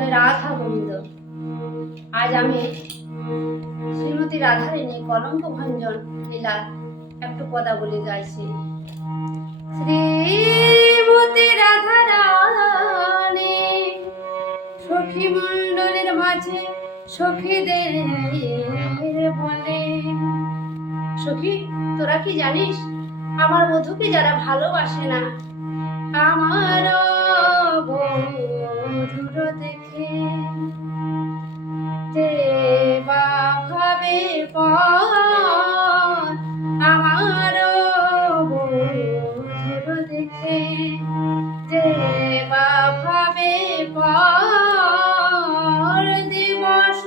জয় রাধা গোবিন্দ। আজ আমি শ্রীমতী রাধারানী কলঙ্ক ভঞ্জন লীলার একটু পদাবলী গাইছি। শ্রীমতী রাধারানী সখী মণ্ডলের মাঝে সখীদের বলে, সখী তোরা কি জানিস, আমার বধূকে যারা ভালোবাসে না, আমার বধূর দেখে যে বা ভাবে পর, আমার বধূর দেখে যে বা ভাবে পর, দিবস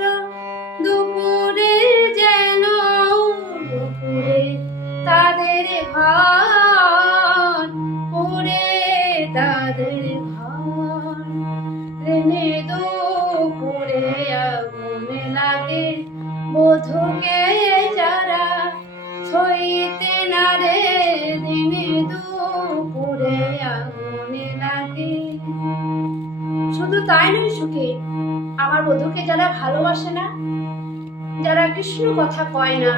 দুপুরে যেন দুপুরে তাদের ঘর, পুরে তাদের ঘর, রেনে দুপুরে আগুন লাগে, বধূকে যারা ছইতে না রে, দিনে দুপুরে আগুন লাগে। শুধু তাই নয় সুখী, আমার বধূকে যারা ভালোবাসে না, যারা কৃষ্ণ কথা কয় না,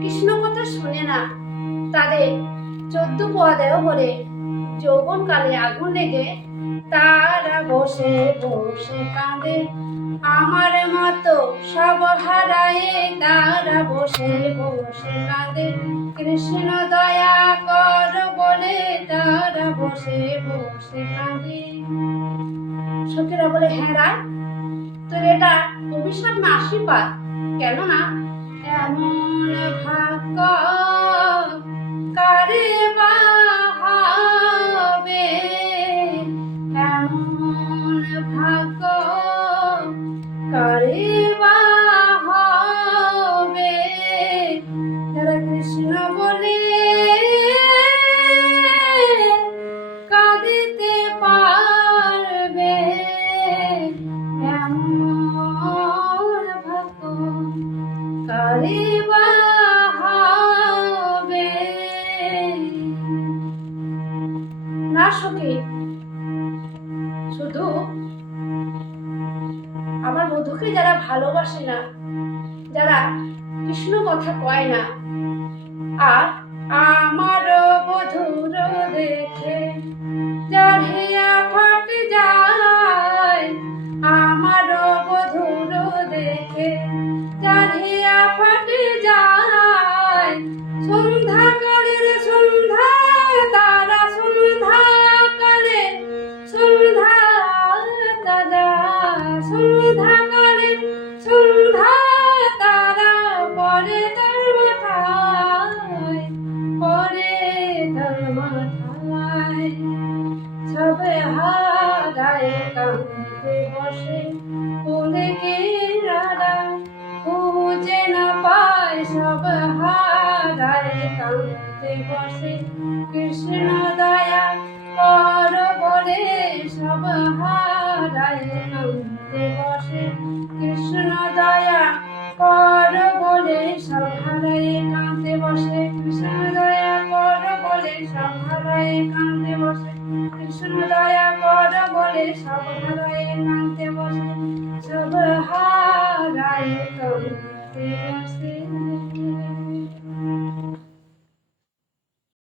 কৃষ্ণ কথা শুনে না, তাদের 14 পোয়াদেও বলে যৌবন কালে আগুন লেগে তারা বসে বসে কাঁদে, আমার মতো সব হারায়ে তারা বসে বসে কাঁদে, কৃষ্ণ দয়া কর বলে তারা বসে বসে কাঁদে। সখীরা বলে, হ্যাঁ রায়, তোর এটা অভিশাপ না আশীর্বাদ? কেননা এমন ভাগ্য কারে বা হবে, এমন ভাগ্য কারে বা হবে, যারা কৃষ্ণ বলে কাঁদিতে পারবে, এমন ভাগ্য কারে বা হবে না। সখী, শুধু আমার বধূকে যারা ভালোবাসে না, যারা কৃষ্ণ কথা কয় না, আর আমার বধূর দেখে যার হিয়া ফাটে যায়, আমার বধূর দেখে যার হিয়া ফাটে যায়, সন্ধ্যা কালের সন্ধ্যা তারা, সন্ধ্যা কালে সন্ধ্যা তারা, সন্ধ্যা কালে সন্ধ্যা তারা, পরে তার মাথায়, পরে তার মাথায়, সবে হারায় কাঁদতে বসে, বলে কে রারা খুঁজে না পায়, সব হারায় কাঁদতে বসে, কৃষ্ণ দয়া কর বলে সব হারায় কাঁদতে বসে, কৃষ্ণ দয়া কর বলে সব হারায় কাঁদতে বসে, কৃষ্ণ দয়া কর বলে সব হারায় কাঁদতে বসে, কৃষ্ণ দয়া কর বলে সব হারায় কাঁদতে বসে, সব হারায় কাঁদতে বসে।